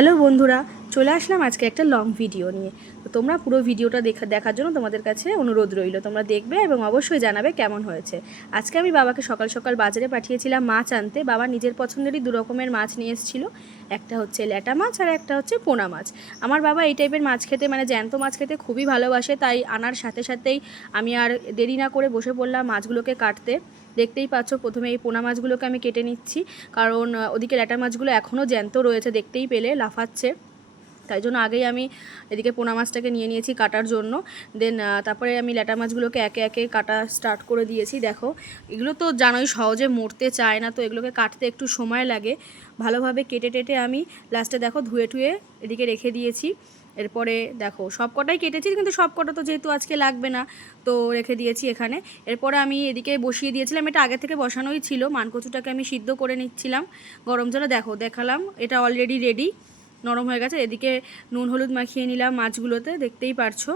Hello বন্ধুরা, চলে আসলাম আজকে একটা লং ভিডিও নিয়ে। তো তোমরা পুরো ভিডিওটা দেখার জন্য তোমাদের কাছে অনুরোধ রইল। তোমরা দেখবে এবং অবশ্যই জানাবে কেমন হয়েছে। আজকে আমি বাবাকে সকাল সকাল বাজারে পাঠিয়েছিলাম মাছ আনতে। বাবা নিজের পছন্দেরই দু রকমের মাছ নিয়ে এসেছিলো। একটা হচ্ছে ল্যাটা মাছ আর একটা হচ্ছে পোনা মাছ। আমার বাবা এই টাইপের মাছ খেতে, মানে জ্যান্ত মাছ খেতে খুবই ভালোবাসে, তাই আনার সাথে সাথেই আমি আর দেরি না করে বসে পড়লাম মাছগুলোকে কাটতে। দেখতেই পাচ্ছ, প্রথমে এই পোনা মাছগুলোকে আমি কেটে নিচ্ছি, কারণ ওদিকে ল্যাটা মাছগুলো এখনও জ্যান্ত রয়েছে, দেখতেই পেলে লাফাচ্ছে। তাই জন্য আগেই আমি এদিকে পোনা মাছটাকে নিয়ে নিয়েছি কাটার জন্য। দেন তারপরে আমি ল্যাটা মাছগুলোকে একে একে কাটা স্টার্ট করে দিয়েছি। দেখো, এগুলো তো জানোই সহজে মরতে চায় না, তো এগুলোকে কাটতে একটু সময় লাগে। ভালোভাবে কেটে টেটে আমি লাস্টে দেখো ধুয়ে টুয়ে এদিকে রেখে দিয়েছি। এরপরে দেখো সব কটাই কেটেছি, কিন্তু সব কটা তো যেহেতু আজকে লাগবে না, তো রেখে দিয়েছি এখানে। এরপরে আমি এদিকে বসিয়ে দিয়েছিলাম, এটা আগে থেকে বসানোই ছিল। মানকচুটাকে আমি সিদ্ধ করে নিচ্ছিলাম গরম জলে। দেখো দেখালাম, এটা অলরেডি রেডি, নরম হয়ে গেছে। এদিকে নুন হলুদ মাখিয়ে নিলাম মাছগুলোতে, দেখতেই পারছো।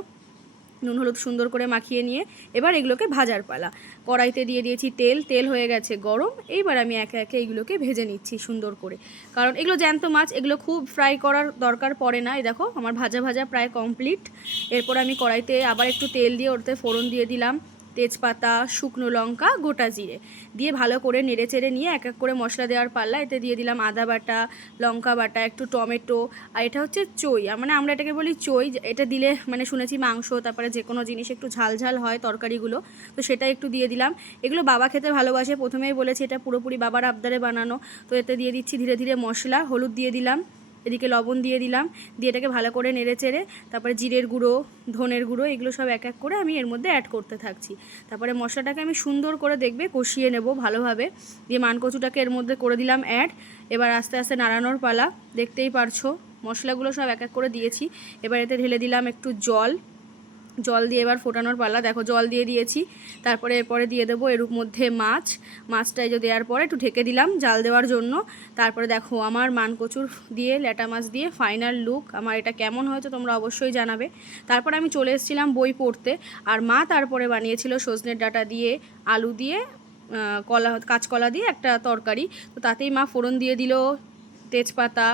নুন হলুদ সুন্দর করে মাখিয়ে নিয়ে এবার এগুলোকে ভাজার পালা। কড়াইতে দিয়ে দিয়েছি তেল, তেল হয়ে গেছে গরম। এইবার আমি একে একে এগুলোকে ভেজে নিচ্ছি সুন্দর করে, কারণ এগুলো জ্যান্ত মাছ, এগুলো খুব ফ্রাই করার দরকার পড়ে না। এই দেখো আমার ভাজা ভাজা প্রায় কমপ্লিট। এরপর আমি কড়াইতে আবার একটু তেল দিয়ে ওতে ফোড়ন দিয়ে দিলাম, তেজপাতা, শুকনো লঙ্কা, গোটা জিরে দিয়ে ভালো করে নেড়ে চেড়ে নিয়ে এক এক করে মশলা দেওয়ার পাল্লা। এতে দিয়ে দিলাম আদা বাটা, লঙ্কা বাটা, একটু টমেটো, আর এটা হচ্ছে চই, মানে আমরা এটাকে বলি চই। এটা দিলে মানে শুনেছি মাংস তারপরে যে কোনো জিনিস একটু ঝাল ঝাল হয় তরকারিগুলো, তো সেটা একটু দিয়ে দিলাম। এগুলো বাবা খেতে ভালোবাসে, প্রথমেই বলেছি এটা পুরোপুরি বাবার আবদারে বানানো। তো এতে দিয়ে দিচ্ছি ধীরে ধীরে মশলা, হলুদ দিয়ে দিলাম, এদিকে লবণ দিয়ে দিলাম, দিয়ে এটাকে ভালো করে নেড়ে চেড়ে তারপরে জিরের গুঁড়ো, ধনের গুঁড়ো, এগুলো সব এক এক করে আমি এর মধ্যে অ্যাড করতে থাকছি। তারপরে মশলাটাকে আমি সুন্দর করে দেখবে কষিয়ে নেব ভালোভাবে। দিয়ে মানকচুটাকে এর মধ্যে করে দিলাম অ্যাড। এবার আস্তে আস্তে নাড়ানোর পালা। দেখতেই পারছো মশলাগুলো সব এক এক করে দিয়েছি। এবার এতে ঢেলে দিলাম একটু জল, জল দিয়ে এবার ফোটানোর পালা। দেখো জল দিয়ে দিয়েছি। তারপরে এরপরে দিয়ে দেবো এর মধ্যে মাছটা এই যে দেওয়ার পরে একটু ঢেকে দিলাম জাল দেওয়ার জন্য। তারপরে দেখো আমার মানকচুর দিয়ে ল্যাটা মাছ দিয়ে ফাইনাল লুক আমার এটা কেমন হয়েছে তোমরা অবশ্যই জানাবে। তারপর আমি চলে এসেছিলাম বই পড়তে, আর মা তারপরে বানিয়েছিল সজনের ডাঁটা দিয়ে, আলু দিয়ে, কাঁচকলা দিয়ে একটা তরকারি। তো তাতেই মা ফোড়ন দিয়ে দিল, তেজপাতা,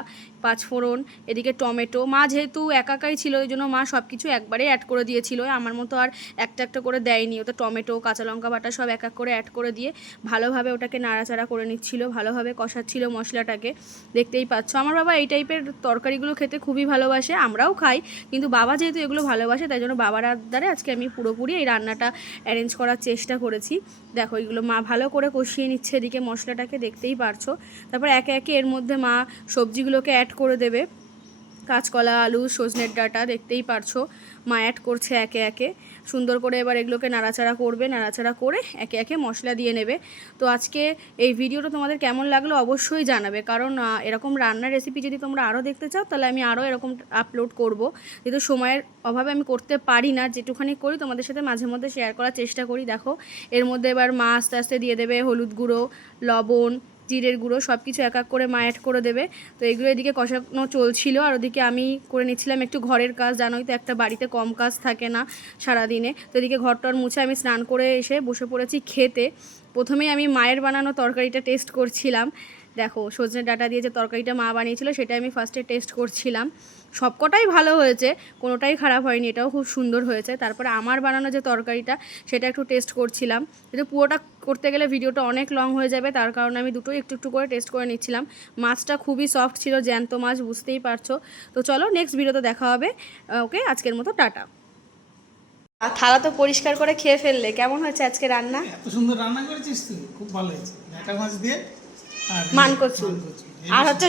পাঁচফোড়ন, এদিকে টমেটো। মা যেহেতু একাই ছিল ওই জন্য মা সব কিছু একবারে অ্যাড করে দিয়েছিল, আমার মতো আর একটা একটা করে দেয়নি। ওটা টমেটো, কাঁচা লঙ্কা বাটা সব এক এক করে অ্যাড করে দিয়ে ভালোভাবে ওটাকে নাড়াচাড়া করে নিচ্ছিল, ভালোভাবে কষাচ্ছিল মশলাটাকে। দেখতেই পাচ্ছ আমার বাবা এই টাইপের তরকারিগুলো খেতে খুবই ভালোবাসে, আমরাও খাই, কিন্তু বাবা যেহেতু এগুলো ভালোবাসে তাই জন্য বাবার আবদারে আজকে আমি পুরোপুরি এই রান্নাটা অ্যারেঞ্জ করার চেষ্টা করেছি। দেখো এগুলো মা ভালো করে কষিয়ে নিচ্ছে এদিকে মশলাটাকে, দেখতেই পারছো। তারপর একে একে এর মধ্যে মা সবজিগুলোকে অ্যাড করে দেবে, কাঁচকলা, আলু, সজনের ডাঁটা, দেখতেই পারছো মা অ্যাড করছে একে একে সুন্দর করে। এবার এগুলোকে নাড়াচাড়া করবে, নাড়াচাড়া করে একে একে মশলা দিয়ে নেবে। তো আজকে এই ভিডিওটা তোমাদের কেমন লাগলো অবশ্যই জানাবে, কারণ এরকম রান্নার রেসিপি যদি তোমরা আরও দেখতে চাও তাহলে আমি আরও এরকম আপলোড করব। যেহেতু সময়ের অভাবে আমি করতে পারি না, যেটুখানি করি তোমাদের সাথে মাঝে মধ্যে শেয়ার করার চেষ্টা করি। দেখো এর মধ্যে এবার মা আস্তে আস্তে দিয়ে দেবে হলুদ গুঁড়ো, লবণ, জিরের গুঁড়ো, সব কিছু এক এক করে মা অ্যাড করে দেবে। তো এগুলো এদিকে কষানো চলছিল, আর ওদিকে আমি করে নিচ্ছিলাম একটু ঘরের কাজ। জানোই তো একটা বাড়িতে কম কাজ থাকে না সারাদিনে। তো এদিকে ঘরটর মুছে আমি স্নান করে এসে বসে পড়েছি খেতে। প্রথমেই আমি মায়ের বানানো তরকারিটা টেস্ট করছিলাম। দেখো সজনে ডাঁটা দিয়ে যে তরকারিটা মা বানিয়েছিল সেটা আমি ফার্স্টে টেস্ট করছিলাম। সবকটাই ভালো হয়েছে, কোনোটাই খারাপ হয়নি, এটাও খুব সুন্দর হয়েছে। তারপরে আমার বানানো যে তরকারিটা সেটা একটু টেস্ট করছিলাম, কিন্তু পুরোটা করতে গেলে ভিডিওটা অনেক লং হয়ে যাবে, তার কারণে আমি দুটোই একটু একটু করে টেস্ট করে নিচ্ছিলাম। মাছটা খুবই সফট ছিল, জ্যান্ত মাছ, বুঝতেই পারছো। তো চলো নেক্সট ভিডিওতে দেখা হবে। ওকে, আজকের মতো টাটা। আর থালা তো পরিষ্কার করে খেয়ে ফেললে, কেমন হয়েছে আজকে রান্না? এত সুন্দর রান্না করেছিস তুই, খুব ভালো হয়েছে। ল্যাটা মাছ দিয়ে আর মানকচু, আর হচ্ছে